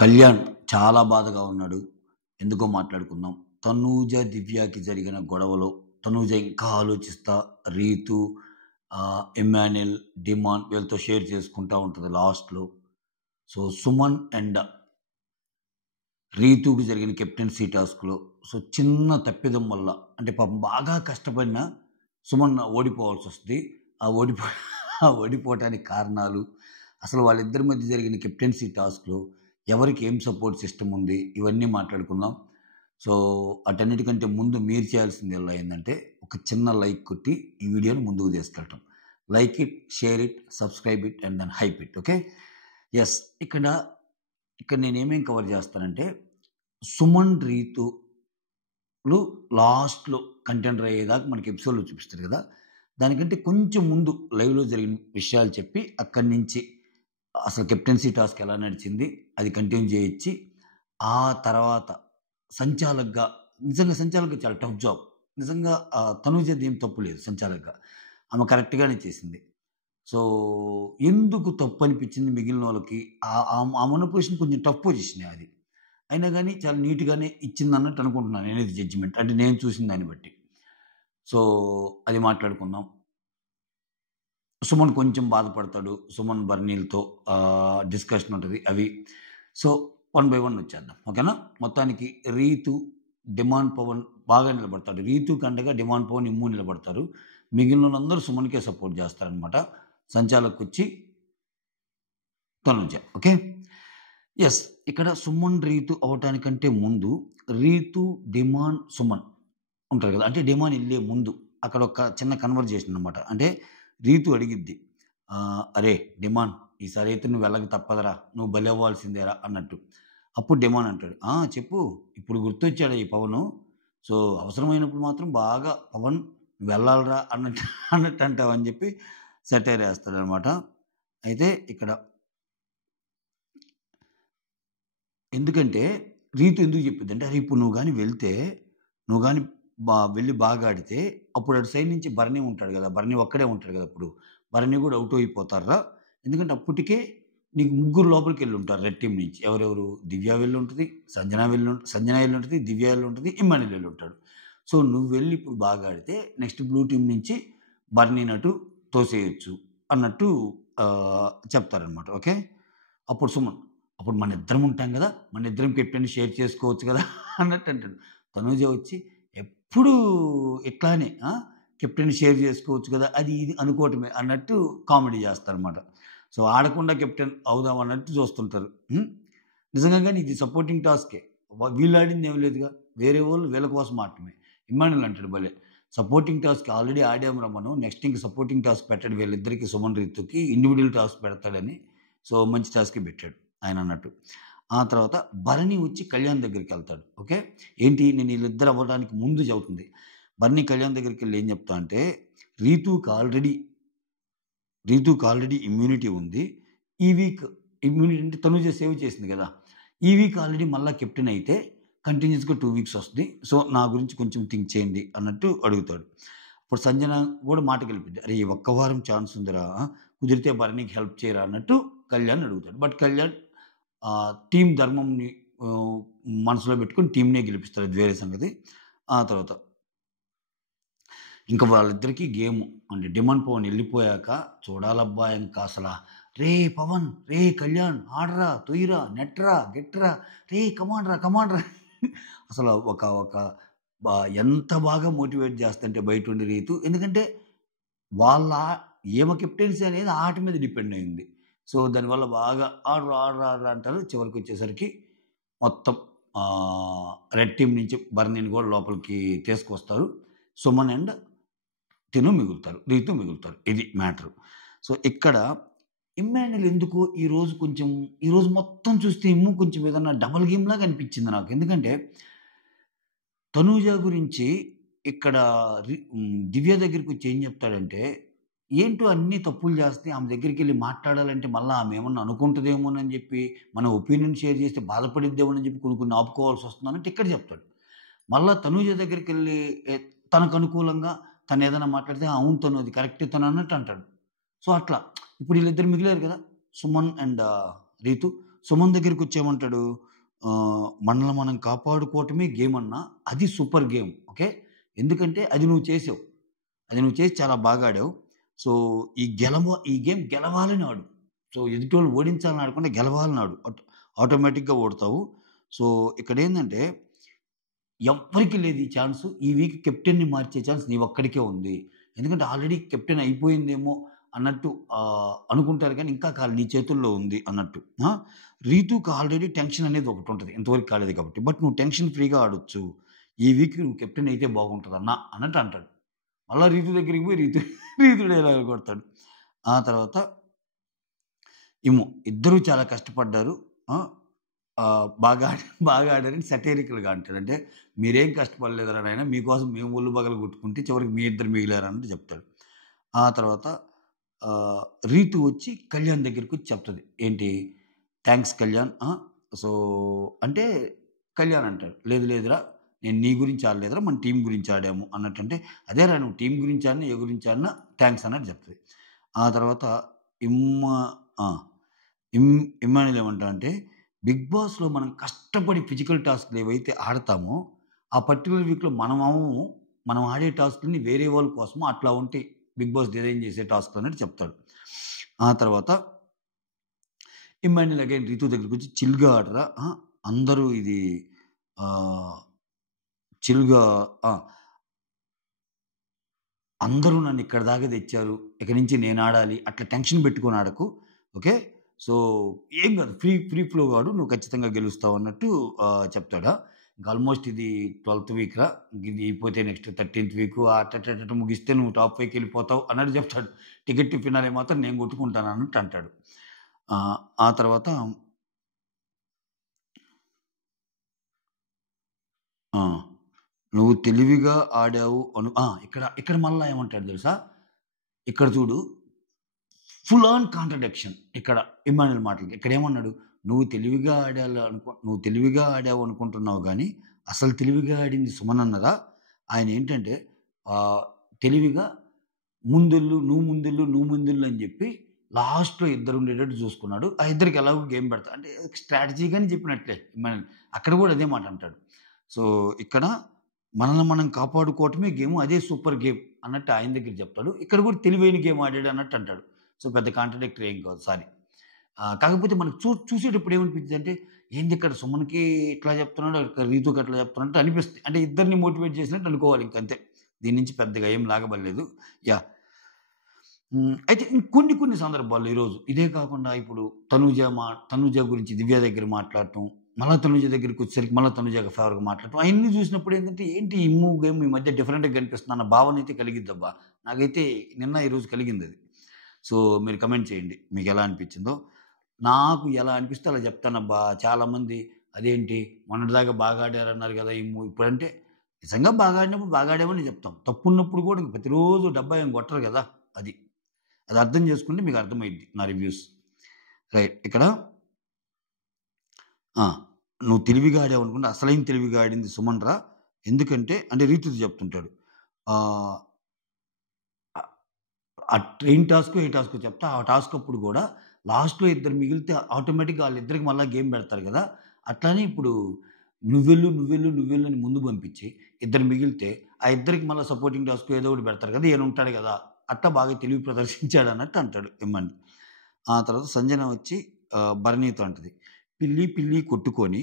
కళ్యాణ్ చాలా బాధగా ఉన్నాడు. ఎందుకో మాట్లాడుకుందాం. తనూజ, దివ్యకి జరిగిన గొడవలో తనూజ ఇంకా ఆలోచిస్తా రీతు, ఎమాన్యుల్, డిమాన్ వీళ్ళతో షేర్ చేసుకుంటా ఉంటది లాస్ట్‌లో. సో, సుమన్ అండ్ రీతుకి జరిగిన కెప్టెన్సీ టాస్క్‌లో చిన్న తప్పిదం వల్ల అంటే పాపం బాగా కష్టపడిన సుమన్ ఓడిపోవాల్సొస్తది. ఆ ఓడిపో ఆ ఓడిపోవటానికి కారణాలు, అసలు వాళ్ళిద్దరి మధ్య జరిగిన కెప్టెన్సీ టాస్క్‌లో ఎవరికి ఏం సపోర్ట్ సిస్టమ్ ఉంది, ఇవన్నీ మాట్లాడుకుందాం. సో, అటన్నిటికంటే ముందు మీరు చేయాల్సిందల్లా ఏందంటే, ఒక చిన్న లైక్ కొట్టి ఈ వీడియోని ముందుకు తీసుకెళ్ళటం. Like it, share it, subscribe it and then hype it. Okay. Yes. ఇక్కడ ఇక్కడ నేనేమేం కవర్ చేస్తానంటే, సుమన్, రీతులు లాస్ట్‌లో కంటెండర్ అయ్యేదాకా మనకి ఎపిసోడ్‌లో చూపిస్తారు కదా! దానికంటే కొంచెం ముందు లైవ్‌లో జరిగిన విషయాలు చెప్పి, అక్కడి నుంచి అసలు కెప్టెన్సీ టాస్క్ ఎలా నడిచింది, అది కంటిన్యూ చేయిచ్చి, ఆ తర్వాత సంచాలక్‌గా నిజంగా సంచాలక్‌గా చాలా టఫ్ జాబ్. నిజంగా తనూజది ఏం తప్పు లేదు సంచాలక్‌గా. ఆమె కరెక్ట్‌గానే చేసింది. సో, ఎందుకు తప్పనిపించింది మిగిలినోళ్ళకి? ఆమెన్న పొజిషన్ కొంచెం టఫ్ పొజిషనే అది. అయినా గాని చాలా నీట్‌గానే ఇచ్చిందన్నట్టు అనుకుంటున్నాను నేనైతే జడ్జిమెంట్. అంటే నేను చూసిన దాన్ని బట్టి. సో, అది మాట్లాడుకుందాం. సుమన్ కొంచెం బాధపడతాడు. సుమన్, బర్నీలతో డిస్కషన్ ఉంటది. అవి. సో, వన్ బై వన్ వచ్చేద్దాం. ఓకేనా? మొత్తానికి రీతు, డిమాండ్ పవన్ బాగా నిలబడతాడు. రీతుకి అండగా డిమాండ్ పవన్, ఇమ్ము నిలబడతారు. మిగిలినోళ్ళందరూ సుమన్‌కే సపోర్ట్ చేస్తారనమాట. సంచాలకొచ్చి తనుజ. ఓకే. యెస్. ఇక్కడ సుమన్, రీతు అవ్వటానికంటే ముందు రీతు, డిమాండ్, సుమన్ ఉంటారు కదా! అంటే డిమాండ్ ఎళ్ళే ముందు అక్కడ ఒక చిన్న కన్వర్జేషన్ అనమాట. అంటే రీతు అడిగిద్ది. "అరే! డిమాండ్ ఈసారైతే నువ్వు వెళ్ళక తప్పదురా! నువ్వు బలవ్వాల్సిందేరా" అన్నట్టు. అప్పుడు డిమాండ్ అంటాడు, "ఆ! చెప్పు. ఇప్పుడు గుర్తొచ్చాడా ఈ పవను. సో, అవసరమైనప్పుడు మాత్రం బాగా పవన్ వెళ్ళాలిరా" అన్నట్టు అంటావని చెప్పి సెటైర్ ఏస్తాడనమాట. అయితే ఇక్కడ ఎందుకంటే రీతు ఎందుకు చెప్పిద్దంటే, "అరే! ఇప్పుడు నువ్వు గాని వెళ్తే, నువ్వు గాని వెళ్లి బాగా ఆడితే, అప్పుడు అటు సైడ్ నుంచి భరణి ఉంటాడు గదా! భరణి ఒక్కడే ఉంటాడు గదా! అప్పుడు. భరణి గూడా ఔట్ అయిపోతార్రా. ఎందుకంటే అప్పటికే నీకు ముగ్గురు లోపలికెళ్ళుంటారు రెడ్ టీమ్ నుంచి. ఎవరెవరు? దివ్య వెళ్ళుంటది, సంజన ఎళ్ళుంటది, దివ్య ఎళ్ళుంటది, ఇమ్మాన్యుల్ ఎళ్ళుంటాడు. సో, నువ్వు వెళ్లి ఇప్పుడు బాగా ఆడితే, నెక్స్ట్ బ్లూ టీమ్ నుంచి భరణిని అటు తోసేయొచ్చు" అన్నట్టు చెప్తారనమాట. ఓకే. అప్పుడు సుమన్, "అప్పుడు మనిద్దరం ఉంటాం గదా! మనిద్దరం కెప్టెన్‌ని షేర్ చేసుకోవచ్చు గదా!" అన్నట్టు అంటాడు. తనూజ వచ్చి, "ఎప్పుడూ ఇట్లానే కెప్టెన్‌ని షేర్ చేసుకోవచ్చు గదా! అది ఇది అనుకోవటమే" అన్నట్టు కామెడీ చేస్తారనమాట. సో, ఆడకుండా కెప్టెన్ అవుదాం అన్నట్టు చూస్తుంటారు. నిజంగా గాని ఇది సపోర్టింగ్ టాస్కే. వీళ్ళు ఆడిందేం లేదుగా. వేరే వోళ్ళు వీళ్ళ కోసం ఆడటమే. ఇమ్మాన్యుల్ అంటాడు భలే! "సపోర్టింగ్ టాస్క్ ఆల్రెడీ ఆడాంరా మనం. నెక్స్ట్ ఇంక సపోర్టింగ్ టాస్క్ పెట్టడు వీళ్ళిద్దరికీ సుమన్, రీతుకి ఇండివిడ్యువల్ టాస్క్ పెడతాడని." సో, మంచి టాస్కే పెట్టాడు ఆయనన్నట్టు. ఆ తర్వాత భరణి వచ్చి కళ్యాణ్ దగ్గరికెళ్తాడు. ఓకే. ఏంటి నేను ఈళ్ళిద్దరు అవ్వడానికి ముందు చెబుతుంది. భరణి కళ్యాణ్ దగ్గరికెళ్ళి ఏం చెప్తా అంటే, "రీతూకి ఆల్రెడీ ఇమ్యూనిటీ ఉంది. ఈ వీక్ ఇమ్యూనిటీ అంటే తనూజ సేవ్ చేసింది గదా! ఈ వీక్ ఆల్రెడీ మళ్ళా కెప్టెన్ అయితే కంటిన్యూయస్‌గా 2 వీక్స్ వస్తది. సో, నా గురించి కొంచెం థింక్ చేయండి" అన్నట్టు అడుగుతాడు. అప్పుడు సంజన గూడా మాట కలిపిద్ది. "అరే! ఈ ఒక్క వారం ఛాన్స్ ఉందిరా! కుదిరితే భరణికి హెల్ప్ చేయరా" అన్నట్టు కళ్యాణ్‌ని అడుగుతాడు. బట్ కళ్యాణ్ టీమ్ ధర్మంని ఆహ్, మనసులో పెట్టుకొని టీమ్‌నే గెలిపిస్తాడు. అది వేరే సంగతి. ఆ తర్వాత ఇంక వాళ్ళిద్దరికీ గేము. అంటే డిమాండ్ పవన్ ఎళ్ళిపోయాక చూడాలబ్బా! ఇంకా అసల "రేయ్ పవన్! రేయ్ కళ్యాణ్! ఆడరా! తొయ్యరా! నెట్‌రా! గెట్‌రా! రేయ్ కమాన్ రా" అసలు ఒక ఒక ఎంత బాగా మోటివేట్ చేస్తంటే బయటుండి రీతు. ఎందుకంటే వాళ్ళ ఈమె కెప్టెన్సీ అనేది ఆట మీద డిపెండ్ అయింది. సో, దానివల్ల బాగా ఆడరా అంటారు. చివరికొచ్చేసరికి మొత్తం రెడ్ టీమ్ నుంచి బర్నీని గూడా లోపలికి తీసుకొస్తారు. సుమన్ అండ్ రీతు మిగులుతారు. ఇది మ్యాటరు. సో, ఇక్కడ ఇమ్మాన్యుల్ ఎందుకో ఈరోజు మొత్తం చూస్తే ఇమ్ము కొంచెం ఏదన్నా డబుల్ గేమ్‌లాగా అనిపించింది నాకు. ఎందుకంటే తనూజ గురించి ఇక్కడ దివ్య దగ్గరికొచ్చి ఏం చెప్తాడంటే, ఏంటో అన్నీ తప్పులు చేస్తే ఆమె దగ్గరికెళ్ళి మాట్లాడాలంటే మళ్ళా ఆమె ఏమన్నా అనుకుంటదేమోనని చెప్పి, మన ఒపీనియన్ షేర్ చేస్తే బాధపడిద్దేమోనని చెప్పి కొన్ని కొన్ని ఆపుకోవాల్సొస్తుందన్నట్టు ఇక్కడ చెప్తాడు. మళ్ళా తనూజ దగ్గరికెళ్ళి తనకు అనుకూలంగా తనేదైనా మాట్లాడితే, అవును తను అది కరెక్టే తను అన్నట్టు అంటాడు. సో, అట్లా ఇప్పుడు ఈళ్ళిద్దరు మిగిలారు కదా! సుమన్ అండ్ రీతు. సుమన్ దగ్గరికొచ్చేమంటాడు, మనల్ని మనం కాపాడుకోవటమే గేమ్ అన్నా, అది సూపర్ గేమ్. ఓకే. ఎందుకంటే అది నువ్వు చేసావు. అది నువ్వు చేసి చాలా బాగా ఆడావు. సో, ఈ గేమ్ గెలవాలని ఆడు. సో, ఎదుటోళ్ళు ఓడించాలని ఆడకుండా గెలవాలని ఆడు. ఆటోమేటిక్‌గా ఓడతావు. సో, ఇక్కడేందంటే ఎవ్వరికీ లేదు ఈ ఛాన్సు. ఈ వీక్ కెప్టెన్‌ని మార్చే ఛాన్స్ నీ ఒక్కడికే ఉంది. ఎందుకంటే ఆల్రెడీ కెప్టెన్ అయిపోయిందేమో అన్నట్టు అనుకుంటారు కానీ ఇంకా నీ చేతుల్లో ఉంది అన్నట్టు. ఆ! రీతూకి ఆల్రెడీ టెన్షన్ అనేది ఒకటుంటది. ఇంతవరకు కాలేదు కాబట్టి. బట్ నువ్వు టెన్షన్ ఫ్రీగా ఆడొచ్చు. ఈ వీక్ నువ్వు కెప్టెన్ అయితే బాగుంటదన్నా అన్నట్టు అంటాడు. మళ్ళా రీతు దగ్గరికి పోయి రీతు డైలాగులు కొడతాడు. ఆ తర్వాత ఇద్దరూ చాలా కష్టపడ్డారు. ఆ! బాగా ఆడారని సటైరికల్‌గా అంటాడు. అంటే మీరేం కష్టపడలేదురా నాయనా! మీకోసం మేము ఒళ్ళు పగలగొట్టుకుంటే చివరికి మీ ఇద్దరు మిగిలారన్నట్టు చెప్తాడు. ఆ తర్వాత రీతు వచ్చి కళ్యాణ్ దగ్గరికొచ్చి చెప్తది. ఏంటి? థాంక్స్ కళ్యాణ్. సో, అంటే కళ్యాణ్ అంటాడు. లేదు లేదురా నేను నీ గురించి ఆడలేదురా మన టీమ్ గురించి ఆడాము అన్నట్టంటే, అదేరా నువ్వు టీమ్ గురించి ఆడినా, ఏ గురించి ఆడినా థాంక్స్ అన్నట్టు చెప్తది. ఆ తర్వాత ఇమ్మా ఆ! ఇమ్మాన్యుల్ ఏమంటాడంటే, 'బిగ్ బాస్‌లో మనం కష్టపడి ఫిజికల్ టాస్క్‌లు ఏవైతే ఆడతామో, ఆ పర్టిక్యులర్ వీక్‌లో మనం ఆడే టాస్క్‌లని వేరే వాళ్ళ కోసమో అట్లా ఉంటాయి. 'బిగ్ బాస్' డిజైన్ చేసే టాస్క్‌లు అన్నట్టు చెప్తాడు. ఆ తర్వాత ఇమ్మాన్యుల్ అగైన్ రితు దగ్గరికొచ్చి చిల్‌గా ఆడరా! అందరూ ఇది ఆహ్, చిల్‌గా ఆ! అందరూ నన్నిక్కడి దాకా తెచ్చారు. ఇక నుంచి నేనాడాలి. అట్లా టెన్షన్ పెట్టుకొని ఆడకు. ఓకే. సో, ఏం గాదు. ఫ్రీ ఫ్లోగా ఆడు. నువ్వు ఖచ్చితంగా గెలుస్తావు అన్నట్టు చెప్తాడా. ఇంక ఆల్‌మోస్ట్ ఇది 12థ్ వీక్‌రా. ఇది అయిపోతే నెక్స్ట్ 13థ్ వీకు అట్టట్టట ముగిస్తే నువ్వు టాప్ 5కి వెళ్ళిపోతావు అన్నట్టు చెప్తాడు. టికెట్ టు ఫినాలే మాత్రం నేను కొట్టుకుంటాను అన్నట్టు అంటాడు. ఆ తర్వాత ఆ! నువ్వు తెలివిగా ఆడావు ఇక్కడ మళ్ళా ఏమంటాడు తెలుసా? ఇక్కడ చూడు ఫుల్ ఆన్ కాంట్రడిక్షన్ ఇక్కడ ఇమ్మాన్యుల్ మాటలకి. ఇక్కడేమన్నాడు? నువ్వు తెలివిగా ఆడావు అనుకుంటున్నావు గానీ, అసలు తెలివిగా ఆడింది సుమన్ అన్నదా? ఆయనేంటంటే ఆహ్, తెలివిగా నువ్వు ముందెళ్ళు అని జెప్పి లాస్ట్‌లో ఇద్దరుండేటట్టు జూసుకున్నాడు. ఆ ఇద్దరికి ఎలాగో గేమ్ పెడతా అంటే స్ట్రాటజీగానే చెప్పినట్లే ఇమ్మాన్యుల్. అక్కడ గూడా అదే మాట అంటాడు. సో, ఇక్కడ మనల్ని మనం కాపాడుకోవటమే గేము. అదే సూపర్ గేమ్ అన్నట్టు ఆయన దగ్గర జెప్తాడు. ఇక్కడ గూడా తెలివైన గేమ్ ఆడాడు అన్నట్టు అంటాడు. సో, పెద్ద కాంట్రడిక్టరీ ఏం కాదు. సారీ. కాకపోతే మనకు చూసేటప్పుడు ఏమనిపిచ్చిదంటే, ఏందిక్కడ సుమన్‌కి ఇట్లా చెప్తున్నాడు, ఇక్కడ రీతుకి అట్లా చెప్తున్నట్టు అనిపిస్తది. అంటే ఇద్దరిని మోటివేట్ చేసినట్టు అనుకోవాలి ఇంకంతే. దీని నుంచి పెద్దగా ఏం లాగబడలేదు. యాహ్! అయితే కొన్ని సందర్భాల్లో ఈరోజు ఇదే కాకుండా ఇప్పుడు తనూజ గురించి దివ్య దగ్గర మాట్లాడటం, మళ్ళా తనూజ దగ్గరికొచ్చేసరికి మళ్ళా తనూజకి ఫేవర్‌గా మాట్లాడటం అయన్నీ చూసినప్పుడు ఏంటంటే, ఏంటి ఈ గేమ్ ఈ మధ్య డిఫరెంట్‌గా కనిపిస్తుంది అన్న భావనైతే కలిగిద్దబ్బా! నాకైతే ఈరోజు కలిగిందది. సో, మీరు కమెంట్ చేయండి. మీకెలా అనిపిచ్చిందో. నాకు ఎలా అనిపిస్తే అలా చెప్తానబ్బా! చాలామంది అదేంటి మొన్నటిదాకా బాగా ఆడారన్నారు గదా! ఇప్పుడంటే నిజంగా బాగా ఆడినప్పుడు బాగా ఆడామని చెప్తాం. తప్పున్నప్పుడు కూడా ప్రతిరోజు డబ్బా ఏం కొట్టరు గదా! అది. అది అర్థం చేసుకుంటే మీకు అర్థమైద్ది నా రివ్యూస్. రైట్. ఇక్కడ ఆ! నువ్వు తెలివిగా ఆడావనుకుంటే అసలైన తెలివిగా ఆడింది సుమన్‌రా. ఎందుకంటే అంటే రీతుది చెప్తుంటాడు. ఆహ్, ఆ ట్రైన్ టాస్కో, ఏ టాస్కో చెప్తా. ఆ టాస్క్ అప్పుడు గూడా లాస్ట్‌లో ఇద్దరు మిగిలితే ఆటోమేటిక్‌గా ఆళ్ళిద్దరికి మళ్ళా గేమ్ పెడతారు గదా! అట్లనే ఇప్పుడు నువ్వెళ్ళు అని ముందు పంపించి ఇద్దరు మిగిలితే ఆ ఇద్దరికి మళ్ళా సపోర్టింగ్ టాస్కో ఏదో ఒకటి పెడతారు గదా! ఈయనుంటాడు గదా! అట్లా బాగా తెలివి ప్రదర్శించాడన్నట్టు అంటాడు ఇమ్మని. ఆ తర్వాత సంజన వచ్చి భరణితో అంటది. పిల్లి కొట్టుకొని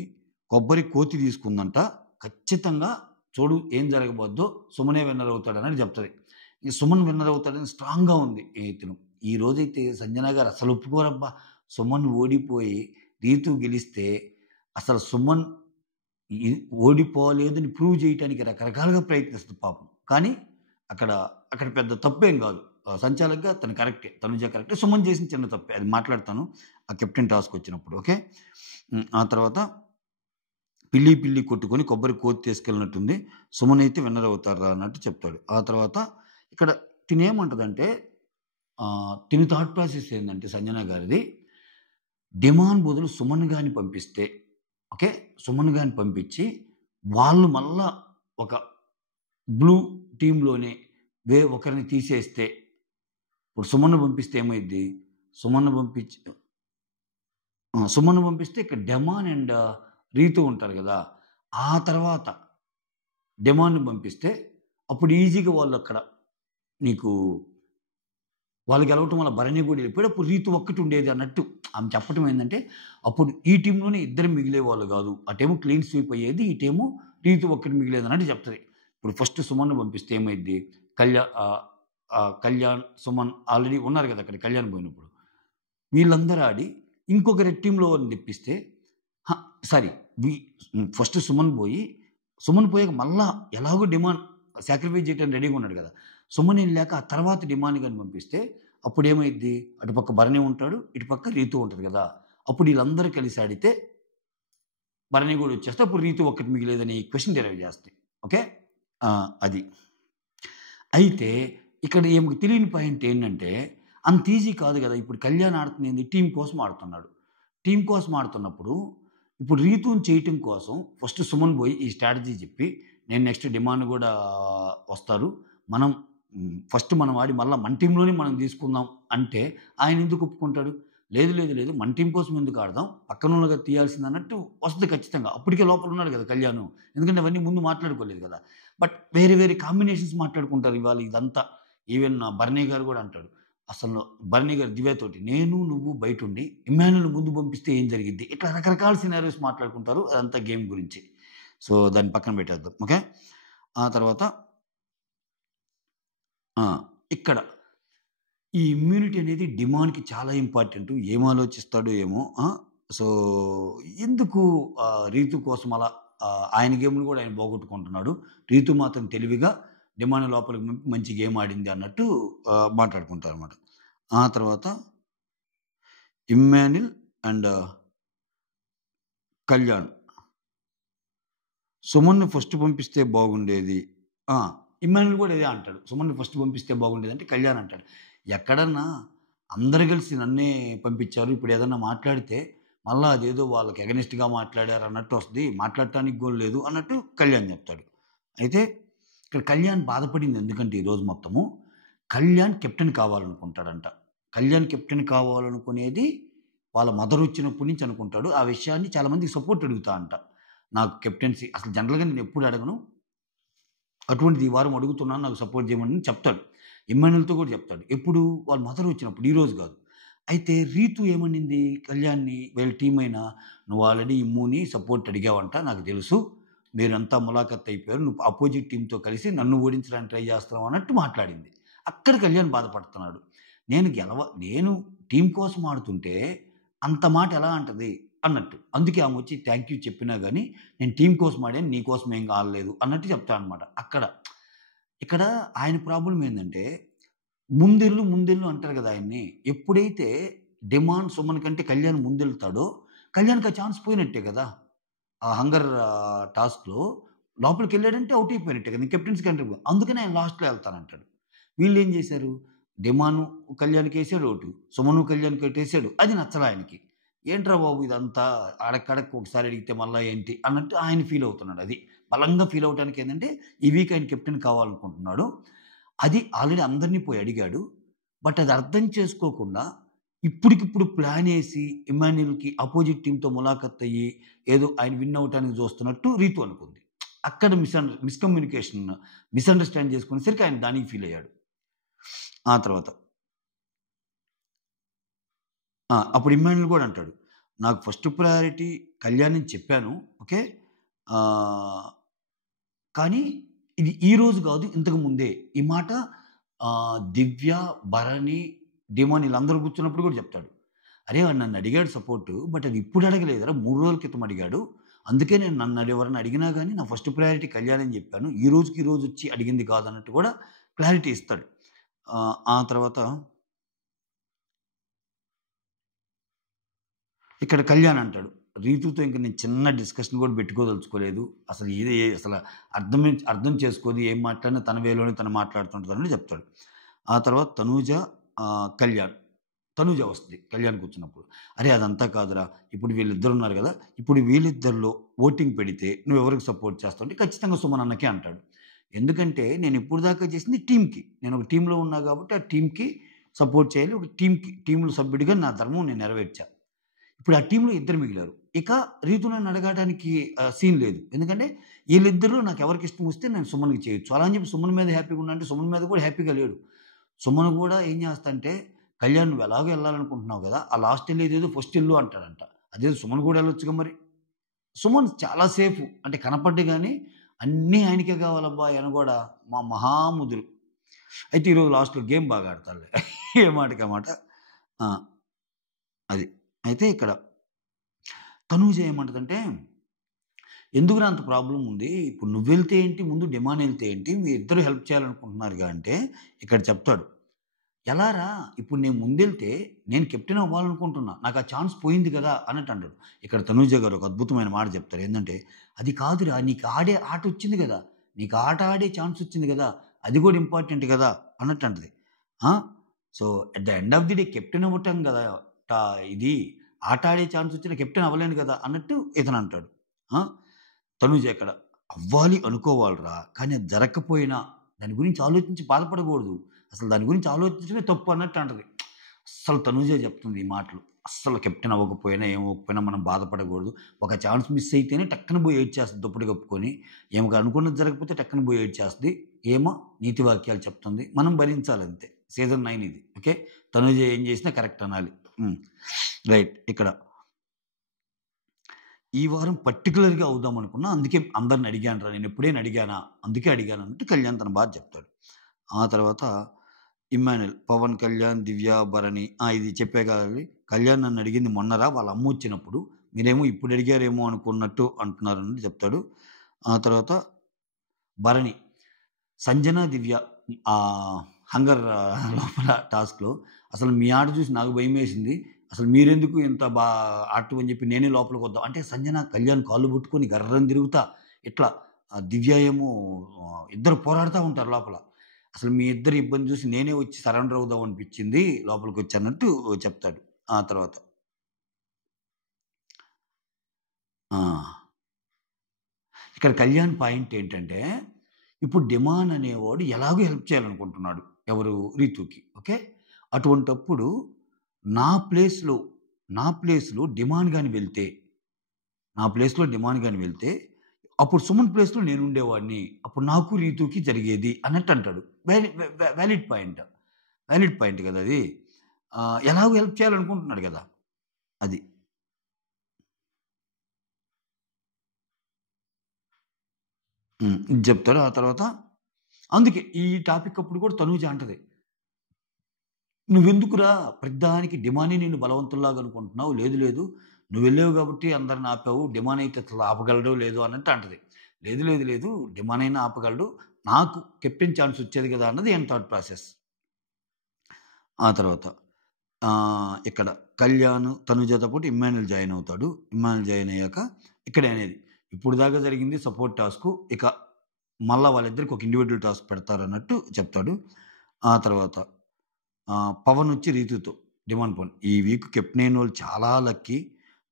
కొబ్బరి కోతి తీసుకుందంట. ఖచ్చితంగా చూడు ఏం జరగబోద్దో సుమనే విన్నర్ అవుతాడని చెప్తది. ఈ సుమన్ విన్నర్ అవుతాడని స్ట్రాంగ్‌గా ఉంది ఇతను. ఈరోజైతే సంజన గారు అసలు ఒప్పుకోరబ్బా! సుమన్ ఓడిపోయి రీతు గెలిస్తే అసలు సుమన్ ఈ ఓడిపోలేదని ప్రూవ్ చేయటానికి రకరకాలుగా ప్రయత్నిస్తది పాపం. కానీ అక్కడ, అక్కడ పెద్ద తప్పేం గాదు. సంచాలకుగా తను కరెక్టే. తనుజ కరెక్టే. సుమన్ చేసింది చిన్న తప్పే. అది మాట్లాడతాను. ఆ కెప్టెన్ టాస్కొచ్చినప్పుడు. ఓకే. ఆ తర్వాత పిల్లి కొట్టుకొని కొబ్బరి కోతి తీసుకెళ్ళినట్టుంది. సుమన్ అయితే విన్నర్ అవుతార్రా అన్నట్టు చెప్తాడు. ఆ తర్వాత ఇక్కడ తినేమంటదంటే తిని థాట్ ప్రాసెస్ ఏందంటే సంజన గారిది, డిమాండ్ బదులు సుమన్ గాని పంపిస్తే ఓకే. సుమన్ గాని పంపించి వాళ్ళు మళ్ళా ఒక బ్లూ టీమ్‌లోనే ఒకరిని తీసేస్తే ఇప్పుడు సుమన్‌ని పంపిస్తే ఏమైద్ది? సుమన్‌ని పంపించి సుమన్‌ని పంపిస్తే ఇక్కడ డెమాన్ అండ్ రీతు ఉంటారు గదా! ఆ తర్వాత డెమాన్‌ని పంపిస్తే అప్పుడు ఈజీగా వాళ్ళక్కడ నీకు వాళ్ళు గెలవటం వల్ల భరణి గూడా ఎళ్ళిపోయాడు. అప్పుడు రీతు ఒక్కటి ఉండేది అన్నట్టు ఆమె చెప్పటం ఏందంటే, అప్పుడు ఈ టీమ్‌లోనే ఇద్దరు మిగిలేవాళ్ళు గాదు. అటేమో క్లీన్ స్వీప్ అయ్యేది. ఇటేమో రీతు ఒక్కటి మిగిలేదన్నట్టు చెప్తది. ఇప్పుడు ఫస్ట్ సుమన్‌ని పంపిస్తే ఏమైద్ది? కళ్యా ఆహ్, కళ్యాణ్, సుమన్ ఆల్రెడీ ఉన్నారు గదా! అక్కడ కళ్యాణ్ పోయినప్పుడు. వీళ్ళందరూ ఆడి ఇంకొక రెడ్ టీమ్‌లో వాళ్ళని తెప్పిస్తే హ! సారీ వి ఫస్ట్ సుమన్ పోయి, సుమన్ పోయాక మళ్ళా ఎలాగో డిమాండ్ సాక్రిఫైస్ చేయడానికి రెడీగా ఉన్నాడు కదా! సుమన్ ఎళ్ళాక ఆ తర్వాత డిమాండ్ గాని పంపిస్తే అప్పుడేమైద్ది? అటుపక్క భరణి ఉంటాడు. ఇటుపక్క రీతు ఉంటది కదా! అప్పుడు ఈళ్ళందరూ కలిసి ఆడితే భరణి కూడా వచ్చేస్తే అప్పుడు రీతు ఒక్కటి మిగిలేదని క్వెషన్ డెరైవ్ చేస్తాయి. ఓకే. అది. అయితే ఇక్కడ ఈమెకు తెలియని పాయింట్ ఏంటంటే, అంత ఈజీ కాదు గదా! ఇప్పుడు కళ్యాణ్ ఆడుతుందేంది టీమ్ కోసం ఆడుతున్నాడు. టీమ్ కోసం ఆడుతున్నప్పుడు, ఇప్పుడు రీతూని చేయటం కోసం ఫస్ట్ సుమన్ బోయ్ ఈ స్ట్రాటజీ జెప్పి, నేను నెక్స్ట్ డిమాండ్ గూడా వస్తారు. మనం ఫస్ట్ మనం ఆడి మళ్ళా మన టీమ్‌లోనే మనం తీసుకుందాం అంటే, ఆయనెందుకు ఒప్పుకుంటాడు? లేదు, లేదు, లేదు మన టీమ్ కోసం ఎందుకు ఆడదాం? పక్కనోళ్ళుగా తీయాల్సిందన్నట్టు వస్తది ఖచ్చితంగా. అప్పటికే లోపల ఉన్నాడు గదా! కళ్యాణు. ఎందుకంటే అవన్నీ ముందు మాట్లాడుకోలేదు గదా! బట్ వేరే వేరే కాంబినేషన్స్ మాట్లాడుకుంటారు ఇవాళ ఇదంతా. ఈవెన్ భరణి గారు గూడా అంటాడు. అసలు భరణి గారు దివ్యతోటి నేను, నువ్వు బయటుండి ఇమ్మాన్యూల్‌ని ముందు పంపిస్తే ఏం జరిగిద్ది? ఇట్లా రకరకాల సినారియోస్ మాట్లాడుకుంటారు. అదంతా గేమ్ గురించి. సో, దాన్ని పక్కన పెట్టేద్దాం. ఓకే. ఆ తర్వాత ఆ! ఇక్కడ ఈ ఇమ్యూనిటీ అనేది డిమాండ్‌కి చాలా ఇంపార్టెంటు. ఏం ఆలోచిస్తాడో ఏమో! సో, ఎందుకు రీతు కోసం అలా ఆయన గేమ్‌ని గూడా ఆయన పోగొట్టుకుంటున్నాడు. రీతు మాత్రం తెలివిగా డిమాండ్‌ని లోపలికి పంపి మంచి గేమ్ ఆడింది అన్నట్టు మాట్లాడుకుంటారనమాట. ఆ తర్వాత ఇమ్మాన్యుల్ అండ్ కళ్యాణ్. సుమన్‌ని ఫస్ట్ పంపిస్తే బాగుండేది. ఆ! ఇమ్మాన్యుల్ గూడా ఇదే అంటాడు. సుమన్‌ని ఫస్ట్ పంపిస్తే బాగుండేదంటే కళ్యాణ్ అంటాడు. ఎక్కడన్నా అందరూ కలిసి నన్నే పంపించారు. ఇప్పుడేదన్నా మాట్లాడితే మళ్ళా అదేదో వాళ్ళకి ఎగనెస్ట్‌గా మాట్లాడారన్నట్టు వస్తది. మాట్లాడటానికి గూడా లేదు అన్నట్టు కళ్యాణ్ జెప్తాడు. అయితే ఇక్కడ కళ్యాణ్ బాధపడింది ఎందుకంటే ఈరోజు మొత్తము కళ్యాణ్ కెప్టెన్ కావాలనుకుంటాడంట. కళ్యాణ్ కెప్టెన్ కావాలనుకునేది వాళ్ళ మదర్ వచ్చినప్పటి నుంచి అనుకుంటాడు. ఆ విషయాన్ని చాలా మందికి సపోర్ట్ అడుగుతా అంట. నాకు కెప్టెన్సీ అసలు జనరల్‌గా నేనెప్పుడు అడగను. అటువంటిది ఈ వారం అడుగుతున్నాను నాకు సపోర్ట్ చేయమని చెప్తాడు. ఇమ్మాన్యూల్‌తో కూడా చెప్తాడు. ఎప్పుడు? వాళ్ళ మదర్ వచ్చినప్పుడు. ఈరోజు గాదు. అయితే రీతు ఏమనింది కళ్యాణ్‌ని వీళ్ళ టీమ్ అయినా, "నువ్వు ఆల్రెడీ ఇమ్ముని సపోర్ట్ అడిగావంట నాకు తెలుసు. మీరంతా ములాఖత్ అయిపోయారు. నువ్వు అపోజిట్ టీమ్‌తో కలిసి నన్ను ఓడించడానికి ట్రై చేస్తున్నావు" అన్నట్టు మాట్లాడింది. అక్కడ కళ్యాణ్ బాధపడుతున్నాడు. నేను టీమ్ కోసం ఆడుతుంటే అంత మాట ఎలా అంటది అన్నట్టు. అందుకే ఆమొచ్చి థాంక్ యూ చెప్పినా గాని నేను టీమ్ కోసం ఆడాను. నీ కోసం ఏం ఆడలేదు అన్నట్టు చెప్తాడనమాట. ఇక్కడ ఆయన ప్రాబ్లమ్ ఏందంటే ముందెళ్ళు, ముందెళ్ళు అంటారు గదా! ఆయన్ని. ఎప్పుడైతే డిమాండ్ సుమన్ కంటే కళ్యాణ్ ముందెళ్తాడో కళ్యాణ్‌కి ఆ ఛాన్స్ పోయినట్టే గదా! ఆ హంగర్ టాస్క్‌లో లోపలికెళ్ళాడంటే ఔట్ అయిపోయినట్టే కదా! కెప్టెన్సీ కంట్రీ అందుకనే ఆయన లాస్ట్‌లో ఎళ్తానంటాడు. వీళ్ళేం జేశారు? డిమాను కళ్యాణ్‌కేసాడు ఓటు. సుమను కళ్యాణ్‌కోటేసాడు. అది నచ్చలా ఆయనకి. ఏంట్రా బాబు ఇదంతా అడక్కడక్క ఒకసారి అడిగితే మళ్ళా ఏంటి అన్నట్టు ఆయన ఫీల్ అవుతున్నాడు. అది బలంగా ఫీల్ అవ్వటానికి ఏందంటే ఈ వీక్ ఆయన కెప్టెన్ కావాలనుకుంటున్నాడు. అది ఆల్రెడీ అందరిని పోయి అడిగాడు. బట్ అది అర్థం చేసుకోకుండా ఇప్పటికిప్పుడు ప్లానేసి ఇమ్మాన్యూల్‌కి అపోజిట్ టీమ్‌తో ములాఖత్ అయ్యి ఏదో ఆయన విన్ అవ్వటానికి చూస్తున్నట్టు రీతు అనుకుంది. అక్కడ మిస్‌కమ్యూనికేషన్ మిస్‌అండర్‌స్టాండ్ చేసుకునేసరికి ఆయన దానికి ఫీల్ అయ్యాడు. ఆ తర్వాత అప్పుడు ఇమ్మాన్యూల్ గూడా అంటాడు. నాకు ఫస్ట్ ప్రయారిటీ కళ్యాణ్ అని చెప్పాను. ఓకే. ఆహ్, కానీ ఇది ఈరోజు గాదు ఇంతకు ముందే. ఈ మాట దివ్య, భరణి, డిమాన్ ఈళ్ళందరూ కూర్చున్నప్పుడు గూడా చెప్తాడు. అరే! వాడు నన్నడిగాడు సపోర్టు. బట్ అది ఇప్పుడు అడగలేదురా 3 రోజుల క్రితం అడిగాడు. అందుకే నేను ఎవరైనా అడిగినా గాని నా ఫస్ట్ ప్రయారిటీ కళ్యాణ్ అని జెప్పాను. ఈ రోజుకి ఈ రోజొచ్చి అడిగింది కాదన్నట్టు గూడా క్లారిటీ ఇస్తాడు. ఆ తర్వాత ఇక్కడ కళ్యాణ్ అంటాడు. రీతుతో ఇంక నేను చిన్న డిస్కషన్ గూడా పెట్టుకోదలుచుకోలేదు. అసలు ఇది అసల అర్థం చేసుకోదు. ఏం మాట్లాడినా తన వేలోనే తను మాట్లాడుతుంటదని చెప్తాడు. ఆ తర్వాత తనూజ, కళ్యాణ్. తనూజ వస్తది కళ్యాణ్ కూర్చున్నప్పుడు. "అరే! అదంతా కాదురా! ఇప్పుడు వీళ్ళిద్దరున్నారు గదా! ఇప్పుడు వీళ్ళిద్దరిలో ఓటింగ్ పెడితే నువ్వెవరికి సపోర్ట్ చేస్తావు?" అంటే ఖచ్చితంగా సుమన్ అన్నకే అంటాడు. ఎందుకంటే నేను ఇప్పుడు దాకా చేసింది టీమ్‌కి. నేను ఒక టీమ్‌లో ఉన్నా గాబట్టి ఆ టీమ్‌కి సపోర్ట్ చేయాలి. ఒక టీమ్‌లో సభ్యుడిగా నా ధర్మం నేను నెరవేర్చా. ఇప్పుడు ఆ టీమ్‌లో ఇద్దరు మిగిలారు. ఇక రీతు నన్ను అడగడానికి సీన్ లేదు. ఎందుకంటే ఈళ్ళిద్దరిలో నాకెవరికి ఇష్టం వస్తే నేను సుమన్‌కి చేయొచ్చు. అలా అని చెప్పి సుమన్ మీద హ్యాపీగా ఉన్నా అంటే సుమన్ మీద కూడా హ్యాపీగా లేడు. సుమన్ కూడా ఏం చేస్తంటే, "కళ్యాణ్ నువ్వు ఎలాగో ఎళ్ళాలనుకుంటున్నావు గదా! ఆ లాస్ట్ ఎళ్ళేదేదో ఫస్ట్ ఎళ్ళు" అంటాడంట. అదేదో సుమన్ కూడా ఎళ్ళొచ్చుగా మరి. సుమన్ చాలా సేఫు. అంటే కనపడ్డు గాని అన్నీ ఆయనకే కావాలబ్బా! ఆయన గూడా మహాముదురు. అయితే ఈరోజు లాస్ట్‌లో గేమ్ బాగా ఆడతాడులే. ఏ మాటకి ఆ మాట. ఆ! అది. అయితే ఇక్కడ తనూజ ఏమంటదంటే, "ఎందుకురా అంత ప్రాబ్లమ్ ఉంది. ఇప్పుడు నువ్వెళ్తే ఏంటి, ముందు డిమాండ్ ఎళ్తే ఏంటి, మీ ఇద్దరు హెల్ప్ చేయాలనుకుంటున్నారుగా" అంటే ఇక్కడ చెప్తాడు. "ఎలారా ఇప్పుడు నేను ముందెళ్తే నేను కెప్టెన్ అవ్వాలనుకుంటున్నా. నాకు ఆ ఛాన్స్ పోయింది కదా!" అన్నట్టు అంటాడు. ఇక్కడ తనూజ గారు ఒక అద్భుతమైన మాట చెప్తారు. ఏందంటే, "అది కాదురా నీకు ఆడే ఆటొచ్చింది గదా! నీకు ఆట ఆడే ఛాన్స్ వచ్చింది గదా! అది గూడా ఇంపార్టెంట్ గదా!" అన్నట్టు అంటది. ఆ! So, at the end of the day captain అవ్వటం గదా! టా ఇది ఆట ఆడే ఛాన్స్ వచ్చినా కెప్టెన్ అవ్వలేను గదా! అన్నట్టు ఇతనంటాడు. ఆ! తనూజ ఇక్కడ అవ్వాలి అనుకోవాలిరా! కానీ అది జరగకపోయినా దాని గురించి ఆలోచించి బాధపడకూడదు. అసలు దాని గురించి ఆలోచించడమే తప్పు అన్నట్టు అంటది. అస్సలు తనూజే చెప్తుంది ఈ మాటలు. అస్సలు కెప్టెన్ అవ్వకపోయినా, ఏమవ్వకపోయినా మనం బాధపడకూడదు. ఒక ఛాన్స్ మిస్ అయితేనే టక్కన పోయి ఏడ్చేస్తది దుప్పటి కప్పుకొని. ఈమెకు అనుకున్నది జరగకపోతే టక్కన పోయి ఏడ్చేస్తది. ఏమో నీతి వాక్యాలు చెప్తుంది. మనం భరించాలంతే. సీజన్ 9 ఇది. ఓకే. తనూజ ఏం చేసినా కరెక్ట్ అనాలి. హ్మ్. రైట్. ఇక్కడ ఈ వారం పర్టిక్యులర్‌గా అవుదామనుకున్నా. అందుకే అందరిని అడిగానురా. నేనెప్పుడైనా అడిగానా? అందుకే అడిగాను అన్నట్టు కళ్యాణ్ తన బాధ చెప్తాడు. ఆ తర్వాత ఇమ్మాన్యూల్, పవన్ కళ్యాణ్, దివ్య, భరణి ఇది చెప్పాగా అది. కళ్యాణ్ నన్నడిగింది మొన్నరా వాళ్ళ అమ్మొచ్చినప్పుడు. మీరేమో ఇప్పుడు అడిగారేమో అనుకున్నట్టు అంటున్నారని చెప్తాడు. ఆ తర్వాత భరణి, సంజన, దివ్య హంగర్ లోపల టాస్క్‌లో అసలు మీ ఆట చూసి నాకు భయమేసింది. అసలు మీరెందుకు ఇంత ఆడటం అని చెప్పి నేనే లోపలికొద్దాం అంటే సంజన, కళ్యాణ్ కాళ్ళు పట్టుకొని గర్రని తిరుగుతా ఇట్లా దివ్య ఏమో ఇద్దరు పోరాడుతా ఉంటారు లోపల. అసలు మీ ఇద్దరి ఇబ్బంది చూసి నేనే వచ్చి సరెండర్ అవుదాం అనిపించింది లోపలికొచ్చన్నట్టు చెప్తాడు. ఆ తర్వాత ఆ! ఇక్కడ కళ్యాణ్ పాయింట్ ఏంటంటే, ఇప్పుడు డిమాండ్ అనేవాడు ఎలాగో హెల్ప్ చేయాలనుకుంటున్నాడు. ఎవరు? రితుకి. ఓకే. అటువంటప్పుడు నా ప్లేస్‌లో, నా ప్లేస్‌లో డిమాండ్ గాని వెళ్తే, నా ప్లేస్‌లో డిమాండ్ గాని వెళ్తే, అప్పుడు సుమన్ ప్లేస్‌లో నేనుండేవాడిని. అప్పుడు నాకు, రీతూకి జరిగేది అన్నట్టు అంటాడు. వాలి వా వా వాలిడ్ పాయింట్. వాలిడ్ పాయింట్ గదా! అది. ఎలాగో హెల్ప్ చేయాలనుకుంటున్నాడు గదా! అది. ఇది చెప్తాడు. ఆ తర్వాత అందుకే ఈ టాపిక్ అప్పుడు కూడా తనూజ అంటది. "నువ్వెందుకురా ప్రతిదానికి డిమానే నిన్ను బలవంతుల్లాగా అనుకుంటున్నావు. లేదు లేదు. నువ్వెళ్ళావు కాబట్టి అందరిని ఆపావు. డిమాన్ అయితే అసలు ఆపగలడో లేదో" అన్నట్టు అంటది. లేదు లేదు లేదు. డిమానైనా ఆపగలడు. నాకు కెప్టెన్ ఛాన్స్ వచ్చేది కదా! అన్నది ఈయన థాట్ ప్రాసెస్. ఆ తర్వాత ఇక్కడ కళ్యాణ్, తనుజతో పాటు ఇమ్మాన్యూల్ జాయిన్ అవుతాడు. ఇమ్మాన్యూల్ జాయిన్ అయ్యాక ఇక్కడే అనేది. ఇప్పుడు దాకా జరిగింది సపోర్ట్ టాస్కు. ఇక మళ్ళా వాళ్ళిద్దరికి ఒక ఇండివిడ్యువల్ టాస్క్ పెడతారన్నట్టు చెప్తాడు. ఆ తర్వాత పవన్ వచ్చి రీతుతో డిమాండ్ పవన్. ఈ వీక్ కెప్టెన్ అయినోళ్ళు చాలా లక్కీ.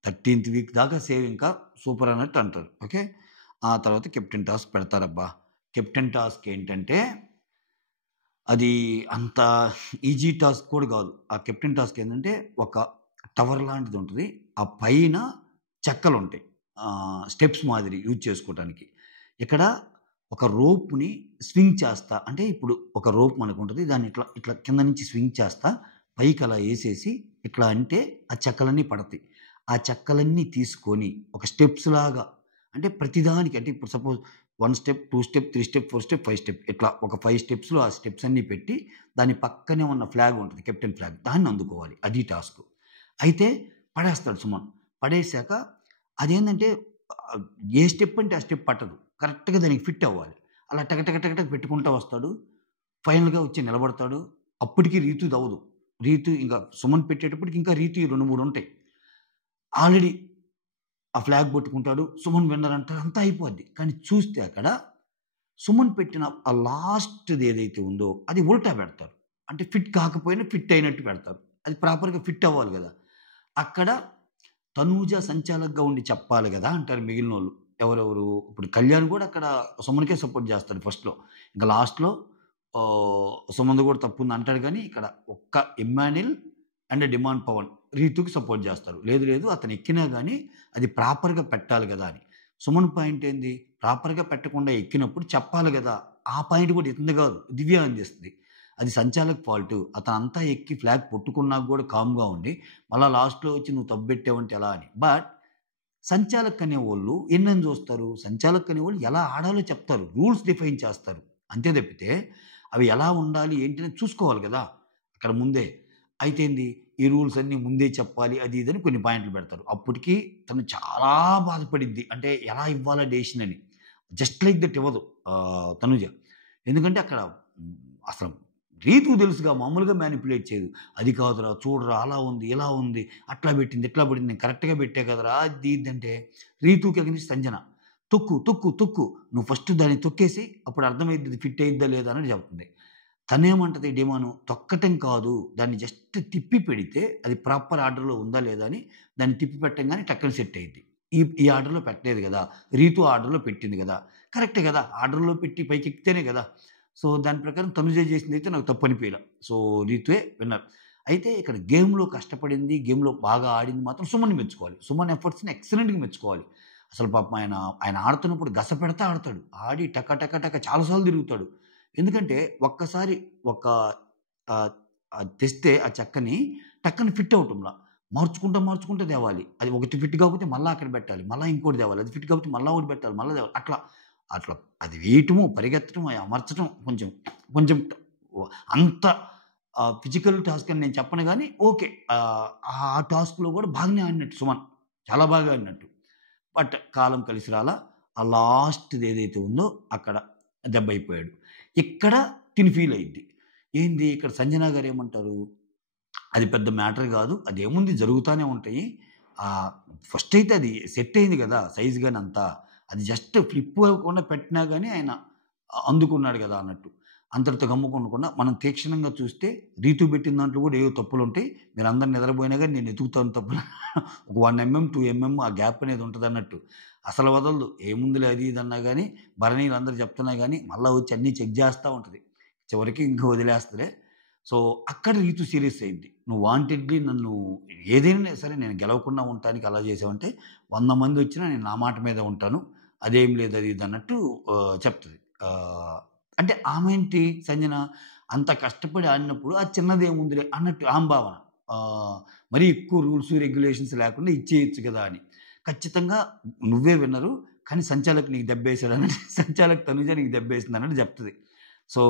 13థ్ వీక్ దాకా సేవ్ ఇంకా సూపర్ అన్నట్టు అంటారు. ఓకే. ఆ తర్వాత కెప్టెన్ టాస్క్ పెడతారబ్బా! కెప్టెన్ టాస్క్ ఏంటంటే అది అంత ఈజీ టాస్క్ కూడా గాదు. ఆ కెప్టెన్ టాస్క్ ఏందంటే, ఒక టవర్ లాంటిదుంటది. ఆ పైన చెక్కలుంటాయి. స్టెప్స్ మాదిరి యూజ్ చేసుకోటానికి. ఇక్కడ ఒక రోప్‌ని స్వింగ్ చేస్తా అంటే ఇప్పుడు ఒక రోప్ మనకుంటది. దాన్ని ఇట్లా, ఇట్లా కింద నుంచి స్వింగ్ చేస్తా పైకలా యేసేసి ఇట్లా అంటే ఆ చెక్కలన్నీ పడతాయి. ఆ చెక్కలన్నీ తీసుకొని ఒక స్టెప్స్‌లాగా అంటే ప్రతిదానికి అంటే ఇప్పుడు suppose 1 step, 2 step, 3 step, 4 step, 5 step ఇట్లా ఒక 5 స్టెప్స్‌లో ఆ స్టెప్స్ అన్నీ పెట్టి దాని పక్కనే ఉన్న ఫ్లాగ్ ఉంటది. Captain flag. దాన్ని అందుకోవాలి. అది టాస్క్. అయితే పడేస్తాడు సుమన్. పడేసాక అదేందంటే ఆహ్, ఏ స్టెప్ అంటే ఆ స్టెప్ పట్టదు. కరెక్ట్‌గా దానికి ఫిట్ అవ్వాలి. అలా టక టక టక టక పెట్టుకుంటా వస్తాడు. ఫైనల్‌గా వచ్చి నిలబడతాడు. అప్పటికి రీతూదవ్వదు. రీతు ఇంకా సుమన్ పెట్టేటప్పటికి ఇంకా రీతుయి 2, 3 ఉంటాయి. ఆల్రెడీ ఆ ఫ్లాగ్ పట్టుకుంటాడు. సుమన్ విన్నర్ అంటారు. అంతా అయిపోద్ది. కానీ చూస్తే అక్కడ సుమన్ పెట్టిన ఆ లాస్ట్‌ది ఏదైతే ఉందో అది ఉల్టా పెడతారు. అంటే ఫిట్ కాకపోయినా ఫిట్ అయినట్టు పెడతారు. అది ప్రాపర్‌గా ఫిట్ అవ్వాలి గదా! అక్కడ తనూజ సంచాలకుగా ఉండి చెప్పాలి గదా! అంటారు మిగిలినోళ్ళు. ఎవరెవరు ఇప్పుడు కళ్యాణ్ గూడా అక్కడ సుమన్‌కే సపోర్ట్ జేస్తాడు ఫస్ట్‌లో. ఇంక లాస్ట్‌లో సుమన్‌ది గూడా తప్పుంది అంటాడు గానీ, ఇక్కడ ఒక్క ఇమ్మాన్యూల్ అండ్ డిమాండ్ పవన్ రీతుకి సపోర్ట్ జేస్తారు. లేదు లేదు అతను ఎక్కినా గాని అది ప్రాపర్‌గా పెట్టాలి గదా! అని. సుమన్ పాయింట్ ఏంది? ప్రాపర్‌గా పెట్టకుండా ఎక్కినప్పుడు చెప్పాలి గదా! ఆ పాయింట్ కూడా ఇతనిది గాదు. దివ్య అందిస్తది. అది సంచాలక్ ఫాల్టు. అతనంతా ఎక్కి ఫ్లాగ్ పట్టుకున్నాక గూడా కామ్‌గా ఉండి, మళ్ళా లాస్ట్‌లో వచ్చి నువ్వు తప్పు పెట్టావంటే ఎలా అని. బట్ సంచాలక్ అనేవోళ్ళు ఎన్నని జూస్తారు? సంచాలక్ అనేవోళ్ళు ఎలా ఆడాలో చెప్తారు. రూల్స్ డిఫైన్ చేస్తారు. అంతే తప్పితే అవి ఎలా ఉండాలి ఏంటి అనేది చూసుకోవాలి గదా! అక్కడ ముందే. అయితే ఏంది ఈ రూల్స్ అన్నీ ముందే చెప్పాలి అది ఇది అని కొన్ని పాయింట్లు పెడతారు. అప్పటికి తను చాలా బాధపడిద్ది. అంటే ఎలా ఇవ్వాలా డెసిషన్ అని. జస్ట్ లైక్ దట్ ఇవ్వదు తనుజ. ఎందుకంటే అక్కడ హ్మ్, అసలు రీతుకు తెలుసుగా మామూలుగా మ్యానిప్యులేట్ చేయదు. అది కాదురా చూడరా అలా ఉంది, ఇలా ఉంది, అట్లా పెట్టింది, ఇట్లా పడింది. నేను కరెక్ట్‌గా పెట్టా కదరా! అది ఇది అంటే రీతుకి అగెయిన్స్ట్ సంజన. తొక్కు, తొక్కు, తొక్కు. నువ్వు ఫస్ట్ దాన్ని తొక్కేసి అప్పుడు అర్థమైద్ది ఇది ఫిట్ అయ్యిద్దా లేదా అని చెప్తుంది. తనేమంటది డిమాను తొక్కటం కాదు. దాన్ని జస్ట్ తిప్పి పెడితే అది ప్రాపర్ ఆర్డర్‌లో ఉందా లేదా అని దాన్ని తిప్పి పెట్టంగానే టక్కన సెట్ అయ్యిద్ది. ఈ ఆర్డర్‌లో పెట్టలేదు గదా! రీతు ఆర్డర్‌లో పెట్టింది గదా! కరెక్టే గదా! ఆర్డర్‌లో పెట్టి పైకెక్కితేనే గదా! సో, దాని ప్రకారం తనుజ చేసిందైతే నాకు తప్పనిపియలా. So, రీతుయే winner. అయితే ఇక్కడ గేమ్‌లో కష్టపడింది, గేమ్‌లో బాగా ఆడింది మాత్రం సుమన్‌ని మెచ్చుకోవాలి. సుమన్ ఎఫర్ట్స్‌ని ఎక్సలెంట్‌గా మెచ్చుకోవాలి. అసలు పాపం ఆయన ఆడుతున్నప్పుడు గస పెడతా ఆడతాడు. ఆడి టక టక టక చాలా సార్లు తిరుగుతాడు. ఎందుకంటే ఒక్కసారి ఒక ఆహ్, తెస్తే ఆ చెక్కని టక్కన ఫిట్ అవ్వటంలా. మార్చుకుంటా, మార్చుకుంటా తేవాలి. అది ఒకటి ఫిట్ కాకపోతే మళ్ళా అక్కడ పెట్టాలి. మళ్ళా ఇంకోటి తేవాలి. అది ఫిట్ కాకపోతే మళ్ళా ఒకటి పెట్టాలి. మళ్ళా తేవాలి. అట్లా, అట్లా అది వేయటము, పరిగెత్తడం, అయి అమర్చటం కొంచెం, కొంచెం అంత ఫిజికల్ టాస్క్ అని నేను చెప్పను గానీ ఓకే. ఆ టాస్క్‌లో కూడా బాగానే ఆడినట్టు సుమన్. చాలా బాగా ఆడినట్టు. బట్ కాలం కలిసి రాలా. ఆ లాస్ట్‌ది ఏదైతే ఉందో అక్కడ దెబ్బయిపోయాడు. ఇక్కడ తిను ఫీల్ అయ్యిద్ది. ఏంది ఇక్కడ సంజన గారేమంటారు? అది పెద్ద మ్యాటర్ గాదు. అదేముంది జరుగుతానే ఉంటాయి. ఆహ్, ఫస్ట్ అయితే అది సెట్ అయింది గదా! సైజ్ గాని అంతా. అది జస్ట్ ఫ్లిప్ అవ్వకుండా పెట్టినా గాని ఆయన అందుకున్నాడు గదా! అన్నట్టు. అంతటితో గమ్ముకుండకుండా మనం తీక్షణంగా చూస్తే రీతు పెట్టిన దాంట్లో గూడా ఏవో తప్పులుంటాయి. మీరందరూ నిద్రబోయినా గాని నేను ఎతుకుతాను తప్పులు. ఒక 1 ఎంఎం, 2 ఎంఎం ఆ గ్యాప్ అనేది ఉంటదన్నట్టు. అసలు వదలదు. ఏముందిలే అది ఇది అన్నా గాని భరణీలందరూ చెప్తున్నా గాని మళ్ళా వచ్చి అన్నీ చెక్ జేస్తా ఉంటది. చివరికి ఇంక వదిలేస్తదిలే. సో, అక్కడ రీతు సీరియస్ అయ్యిద్ది. నువ్వు వాంటెడ్‌లీ నన్ను ఏదైనా సరే నేను గెలవకుండా ఉండటానికి అలా చేసావంటే 100 మందొచ్చినా నేను నా మాట మీదే ఉంటాను. అదేం లేదు అది ఇది అన్నట్టు చెప్తది. అంటే ఆమేంటి సంజన అంత కష్టపడి ఆడినప్పుడు అది చిన్నదేముందిలే అన్నట్టు ఆమె భావన. ఆహ్, మరీ ఎక్కువ రూల్స్, రెగ్యులేషన్స్ లేకుండా ఇచ్చేయొచ్చు గదా! అని. ఖచ్చితంగా నువ్వే విన్నరు. కానీ సంచాలక్ నీకు దెబ్బేసాడన్నట్టు సంచాలక్ తనుజ నీకు దెబ్బేసిందన్నట్టు చెప్తది. సో,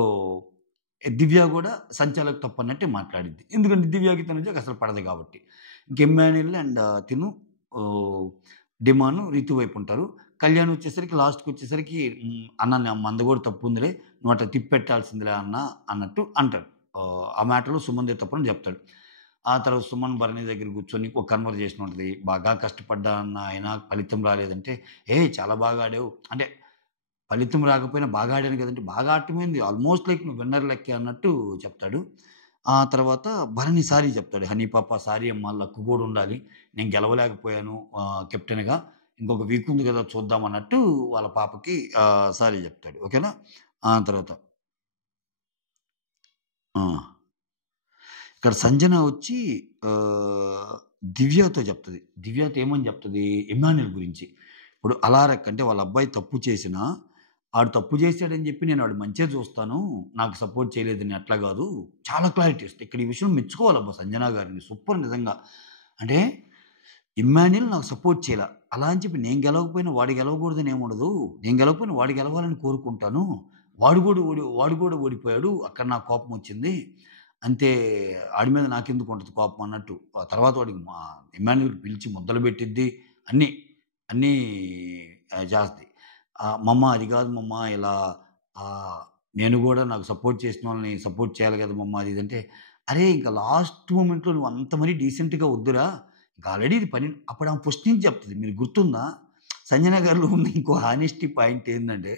దివ్య గూడా సంచాలక్ తప్పన్నట్టే మాట్లాడిద్ది. ఎందుకంటే దివ్యకి, తనుజకి అసలు పడదు గాబట్టి. ఇంక ఇమ్మాన్యుల్ అండ్ తిను ఓహ్, డిమాను రితు వైపుంటారు. కళ్యాణ్ వచ్చేసరికి లాస్ట్‌కొచ్చేసరికి అన్న మంది గూడా తప్పుందిలే. నువ్వు అట్లా తిప్పెట్టాల్సిందిలే అన్న అన్నట్టు అంటాడు. ఆ మ్యాటర్‌లో సుమన్‌దే తప్పని జెప్తాడు. ఆ తర్వాత సుమన్ భరణి దగ్గర కూర్చొని ఒక కన్వర్జేషన్ ఉంటది. బాగా కష్టపడ్డా అన్న అయినా ఫలితం రాలేదంటే, "ఏయ్! చాలా బాగా ఆడావు." అంటే ఫలితం రాకపోయినా బాగా ఆడాను కదంటే, బాగా ఆడటమేంది ఆల్‌మోస్ట్ లైక్ నువ్వు విన్నర్ లెక్కే అన్నట్టు చెప్తాడు. ఆ తర్వాత భరణి సారీ చెప్తాడు. "హనీ పాప సారీ అమ్మా లక్ గూడా ఉండాలి. నేను గెలవలేకపోయాను కెప్టెన్‌గా. ఇంకొక వీక్ ఉంది గదా! చూద్దాం" అన్నట్టు వాళ్ళ పాపకి సారీ చెప్తాడు. ఓకేనా? ఆ తర్వాత ఆ! ఇక్కడ సంజన వచ్చి ఆహ్, దివ్యతో చెప్తది. దివ్యతో ఏమని చెప్తది? ఇమ్మాన్యూల్ గురించి. ఇప్పుడు అలారక్ అంటే వాళ్ళ అబ్బాయి తప్పు చేసినా, ఆడు తప్పు చేసాడని చెప్పి నేను ఆడు మంచే చూస్తాను. నాకు సపోర్ట్ చేయలేదని అట్లా గాదు. చాలా క్లారిటీ ఇస్తది. ఇక్కడ ఈ విషయం మెచ్చుకోవాలబ్బా సంజన గారిని. సూపర్ నిజంగా. అంటే ఇమ్మాన్యూల్ నాకు సపోర్ట్ చేయలా. అలా అని చెప్పి నేను గెలవకపోయినా వాడు గెలవకూడదని ఏముండదు. నేను గెలవకపోయినా వాడు గెలవాలని కోరుకుంటాను. వాడు గూడా ఓడిపోయాడు. అక్కడ నాకు కోపమొచ్చింది. అంతే ఆడి మీద నాకెందుకుంటది కోపం అన్నట్టు. ఆ తర్వాత వాడికి ఇమ్మాన్యూల్ పిలిచి ముద్దలు పెట్టిద్ది. అన్నీ, అన్నీ చేస్తది. మమ్మ అది గాదు మమ్మ ఇలా ఆహ్, నేను గూడా నాకు సపోర్ట్ చేసిన వాళ్ళని సపోర్ట్ చేయాలి గదా! మమ్మ అది ఇది అంటే, అరేయ్! ఇంక లాస్ట్ మొమెంట్‌లో నువ్వు అంత మరీ డీసెంట్‌గా వద్దురా! ఇంక ఆల్రెడీ ఇది అప్పుడు ఆమె ఫస్ట్ నుంచి చెప్తది. మీకు గుర్తుందా? సంజన గారిలో ఉన్న ఇంకో హానెస్టీ పాయింట్ ఏందంటే,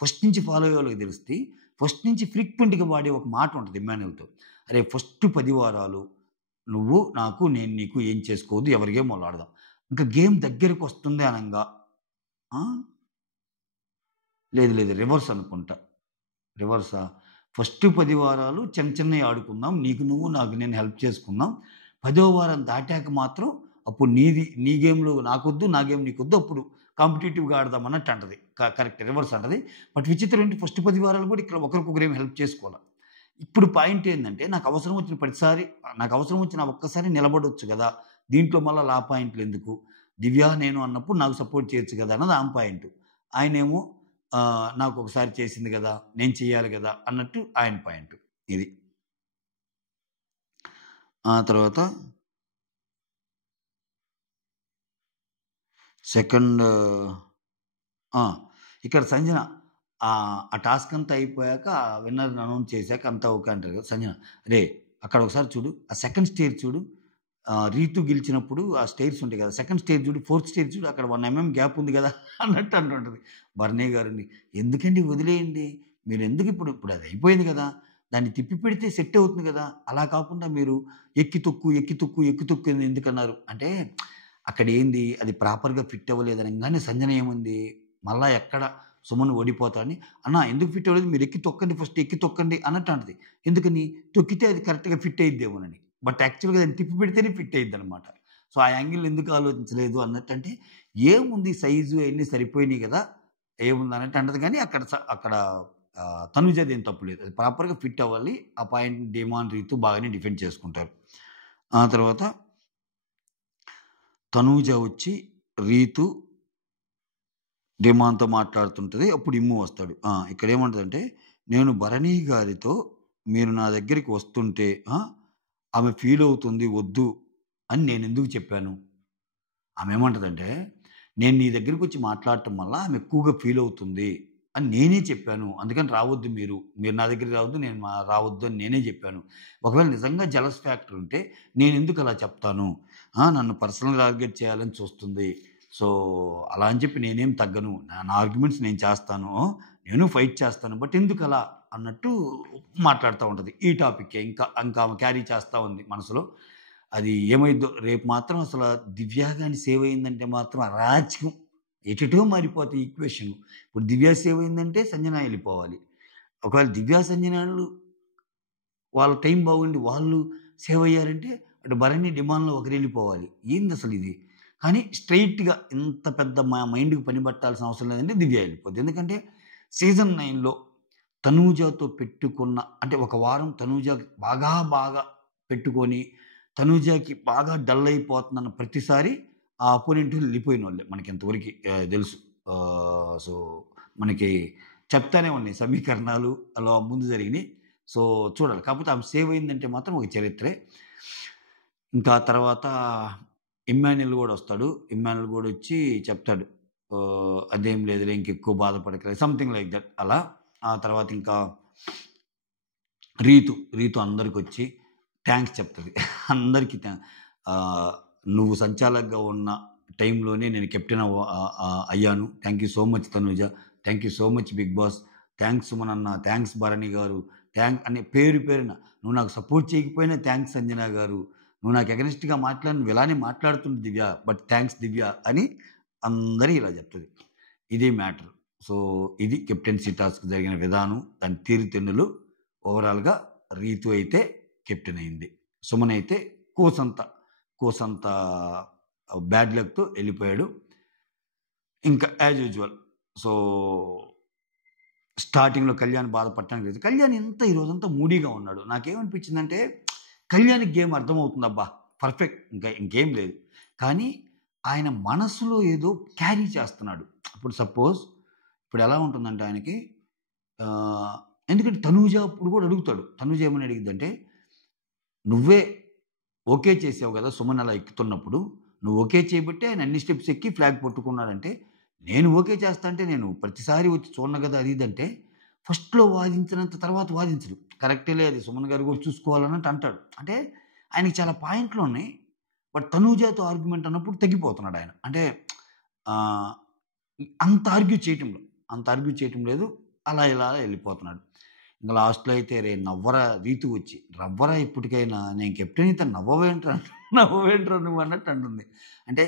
ఫస్ట్ నుంచి ఫాలో అయ్యేవాళ్ళకి తెలుస్తది. ఫస్ట్ నుంచి ఫ్రీక్వెంట్‌గా వాడే ఒక మాట ఉంటది ఇమ్మాన్యూల్‌తో. అరేయ్! ఫస్ట్ 10 వారాలు నువ్వు నాకు, నేను నీకు ఏం చేసుకోవద్దు. ఎవరి గేమ్ వాళ్ళు ఆడదాం. ఇంక గేమ్ దగ్గరకొస్తుంది అనంగా ఆ! లేదు లేదు. రివర్స్ అనుకుంటా. రివర్సా? ఫస్ట్ 10 వారాలు చిన్న చిన్నయి ఆడుకుందాం. నీకు నువ్వు, నాకు నేను హెల్ప్ చేసుకుందాం. 10వ వారం దాటాక మాత్రం అప్పుడు నీ గేమ్‌లో నాకొద్దు, నా గేమ్ నీకొద్దు. అప్పుడు కాంపిటీటివ్‌గా ఆడదాం అన్నట్టు అంటది. కరెక్ట్ రివర్స్ అంటది. బట్ విచిత్రం ఏంటి ఫస్ట్ 10 వారాలు కూడా ఇక్కడ ఒకరికొకరు ఏమి హెల్ప్ చేసుకోల. ఇప్పుడు పాయింట్ ఏందంటే నాకు అవసరం వచ్చిన ప్రతిసారి నాకు అవసరం వచ్చిన ఆ ఒక్కసారి నిలబడొచ్చు గదా! దీంట్లో మళ్ళా లా పాయింట్‌లెందుకు? దివ్య, నేను అన్నప్పుడు నాకు సపోర్ట్ చేయొచ్చు గదా! అన్నది ఆమె పాయింట్. ఆయనేమో నాకొకసారి చేసింది గదా! నేను చెయ్యాలి గదా! అన్నట్టు ఆయన పాయింట్. ఇది. ఆ తర్వాత సెకండ్ ఆ! ఇక్కడ సంజన ఆ టాస్క్ అంతా అయిపోయాక విన్నర్‌ని అనౌన్స్ చేసాక అంతా ఓకే అంటారు కదా! సంజన, "అరేయ్! అక్కడ ఒకసారి చూడు. ఆ సెకండ్ స్టేర్ చూడు. రీతు గెలిచినప్పుడు ఆ స్టేర్స్ ఉంటాయి కదా! సెకండ్ స్టేర్ చూడు, ఫోర్త్ స్టేర్ చూడు. అక్కడ 1 ఎంఎం గ్యాప్ ఉంది కదా!" అన్నట్టు అంటుంటది. భరణి గారండి, "ఎందుకండి వదిలేయండి. మీరెందుకు ఇప్పుడు అది అయిపోయింది కదా! దాన్ని తిప్పి పెడితే సెట్ అవుతుంది కదా! అలా కాకుండా మీరు ఎక్కి తొక్కు, ఎక్కి తొక్కు, ఎక్కి తొక్కు ఎందుకన్నారు?" అంటే అక్కడేంది అది ప్రాపర్‌గా ఫిట్ అవ్వలేదనంగానే సంజన ఏముంది, మళ్ళా ఎక్కడ సుమన్ ఓడిపోతాడని, "అన్న ఎందుకు ఫిట్ అవ్వలేదు? మీరు ఎక్కి తొక్కండి ఫస్ట్ ఎక్కి తొక్కండి" అన్నట్టు అంటది. ఎందుకని? తొక్కితే అది కరెక్ట్‌గా ఫిట్ అయిద్దేమోనని. బట్ యాక్చువల్‌గా దాన్ని తిప్పి పెడితేనే ఫిట్ అయిద్దనమాట. సో, ఆ యాంగిల్‌ని ఎందుకు ఆలోచించలేదు అన్నట్టంటే, ఏముంది సైజు అయన్నీ సరిపోయినియి గదా! ఏముందన్నట్టు అంటది గానీ అక్కడ తనూజదేం తప్పు లేదు. అది ప్రాపర్‌గా ఫిట్ అవ్వాలి. ఆ పాయింట్‌ని డీమాన్, రీతు బాగానే డిఫెండ్ చేసుకుంటారు. ఆ తర్వాత తనూజ వచ్చి రీతు ధీమాన్‌తో మాట్లాడుతుంటది. అప్పుడు ఇమ్ము వస్తాడు. ఇక్కడేమంటదంటే, "నేను భరణి గారితో మీరు నా దగ్గరికి వస్తుంటే ఆమె ఫీలవుతుంది వద్దు అని నేనెందుకు చెప్పాను?" ఆమేమంటదంటే, "నేను నీ దగ్గరికొచ్చి మాట్లాడటం వల్ల ఆమె ఎక్కువగా ఫీలవుతుంది అని నేనే చెప్పాను. అందుకని రావద్దు మీరు. మీరు నా దగ్గరికి రావద్దు. నేను రావద్దు అని నేనే చెప్పాను. ఒకవేళ నిజంగా జెలస్ ఫ్యాక్టర్ ఉంటే నేనెందుకు అలా చెప్తాను? నన్ను పర్సనల్ టార్గెట్ చేయాలని చూస్తుంది. సో, అలా అని చెప్పి నేనేం తగ్గను. నా ఆర్గ్యుమెంట్స్ నేను చేస్తాను. నేను ఫైట్ చేస్తాను. బట్ ఎందుకలా?" అన్నట్టు మాట్లాడుతా ఉంటది. ఈ టాపిక్కే ఇంకా ఆమె క్యారీ చేస్తా ఉంది మనసులో. అది ఏమైద్దో రేపు మాత్రం అసల దివ్య గాని సేవ్ అయిందంటే మాత్రం అరాచకం. ఎటెటో మారిపోతాయి ఈక్వేషన్. ఇప్పుడు దివ్య సేవ్ అయిందంటే సంజన ఎళ్ళిపోవాలి. ఒకవేళ దివ్య, సంజనలు వాళ్ళ టైం బాగుండి వాళ్ళు సేవ్ అయ్యారంటే అటు భరణి, డిమాండ్‌లో ఒకరెళ్ళిపోవాలి. ఏందసలిది? కానీ స్ట్రెయిట్‌గా ఇంత పెద్ద మైండ్‌కి పని పట్టాల్సిన అవసరం లేదంటే దివ్య ఎళ్ళిపోద్ది. ఎందుకంటే సీజన్ 9లో తనూజతో పెట్టుకున్న అంటే ఒక వారం తనూజ బాగా పెట్టుకొని తనూజకి బాగా డల్ అయిపోతుందన్న ప్రతిసారి ఆ అపోనెంట్ ఎళ్ళిపోయినోళ్ళే మనకింతవరకి తెలుసు. సో, మనకి చెప్తానే ఉన్నాయి సమీకరణాలు అలా ముందు జరిగినియి. సో, చూడాలి. కాకపోతే ఆమె సేవ్ అయిందంటే మాత్రం ఒక చరిత్రే. ఇంకా తర్వాత ఇమ్మాన్యుల్ గూడా వస్తాడు. ఇమ్మాన్యుల్ గూడొచ్చి చెప్తాడు. "అదేం లేదులే ఇంకెక్కువ బాధపడకులే" సంథింగ్ లైక్ దట్ అలా. ఆ తర్వాత ఇంకా రీతు అందరికొచ్చి థాంక్స్ చెప్తది. అందరికి ఆహ్, "నువ్వు సంచాలకుగా ఉన్న టైంలోనే నేను కెప్టెన్ అయ్యాను. Thank you so much Tanuja. Thank you so much Bigg Boss. Thanks Suman అన్న. థాంక్స్ భరణి గారు. అని పేరు పేరున నువ్వు నాకు సపోర్ట్ చేయకపోయినా థాంక్స్ సంజన గారు. నువ్వు నాకు ఎగనెస్ట్‌గా నువ్వు ఇలానే మాట్లాడుతుంది దివ్య. బట్ థాంక్స్ దివ్య" అని అందరికి ఇలా చెప్తది. ఇది మ్యాటర్. సో, ఇది కెప్టెన్సీ టాస్క్ జరిగిన విధానం, దాని తీరుతెన్నులు. ఓవరాల్‌గా రీతు అయితే కెప్టెన్ అయింది. సుమన్ అయితే కోసంత, కోసంత బ్యాడ్ లక్‌తో ఎళ్ళిపోయాడు. ఇంకా యాజ్ యూజువల్. సో, స్టార్టింగ్‌లో కళ్యాణ్ బాధపడటానికి లేదు. కళ్యాణ్ ఈ రోజంతా మూడీగా ఉన్నాడు. నాకేమనిపించిందంటే కళ్యాణ్‌కి గేమ్ అర్థమవుతుందబ్బా! పర్ఫెక్ట్. ఇంకేం లేదు. కానీ ఆయన మనసులో ఏదో క్యారీ చేస్తున్నాడు. ఇప్పుడు సపోజ్ ఇప్పుడెలా ఉంటుందంటే ఆయనకి ఆహ్, ఎందుకంటే తనూజ అప్పుడు గూడా అడుగుతాడు. తనూజ ఏమని అడిగిద్దంటే, "నువ్వే ఓకే చేసావు గదా! సుమన్ అలా ఎక్కుతున్నప్పుడు. నువ్వు ఓకే చేయబట్టే ఆయన అన్ని స్టెప్స్ ఎక్కి ఫ్లాగ్ పట్టుకున్నాడంటే, నేను ఓకే చేస్తా అంటే నేను ప్రతిసారి వచ్చి చూడను గదా!" అది ఇది అంటే, ఫస్ట్‌లో వాదించినంత తర్వాత వాదించడు. కరెక్టేలే అది సుమన్ గారు గూడా చూసుకోవాలన్నట్టు అంటాడు. అంటే ఆయనకి చాలా పాయింట్లున్నాయి. బట్ తనూజతో ఆర్గ్యుమెంట్ అన్నప్పుడు తగ్గిపోతున్నాడాయన. అంటే ఆహ్, అంత ఆర్గ్యూ చేయటం లేదు. అలా ఇలా ఎళ్ళిపోతున్నాడు. ఇంక లాస్ట్‌లో అయితే "రేయ్ నవ్వరా" రీతు వచ్చి, "నవ్వరా ఇప్పటికైనా నేను కెప్టెన్ అయితే నవ్వవేంట్రా నవ్వవేంట్రా నువ్వు" అన్నట్టు అంటుంది. అంటే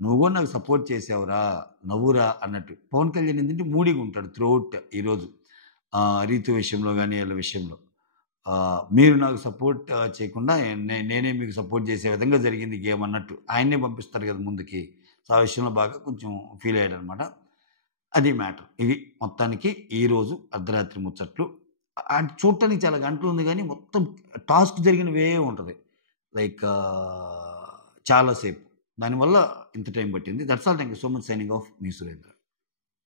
"నువ్వు గూడా నాకు సపోర్ట్ చేసావురా, నవ్వురా" అన్నట్టు. పవన్ కళ్యాణ్ ఏందంటే మూడీగా ఉంటాడు త్రూ ఔట్ ఈరోజు. రీతు విషయంలో గాని, ఈళ్ళ విషయంలో. మీరు నాకు సపోర్ట్ చేయకుండా నేనే మీకు సపోర్ట్ చేసే విధంగా జరిగింది గేమ్ అన్నట్టు. ఆయన్నే పంపిస్తారు కదా ముందుకి. సో, ఆ విషయంలో బాగా కొంచెం ఫీల్ అయ్యాడనమాట. అది మ్యాటర్. ఇది మొత్తానికి ఈరోజు అర్ధరాత్రి ముచ్చట్లు. అంటే చూడటానికి చాలా గంటలుంది గానీ, మొత్తం టాస్క్ జరిగిన వే ఉంటది. లైక్ చాలా సేపు. దానివల్ల ఇంత టైం పట్టింది. That's all. Thank you so much. Signing off. Me Surendra.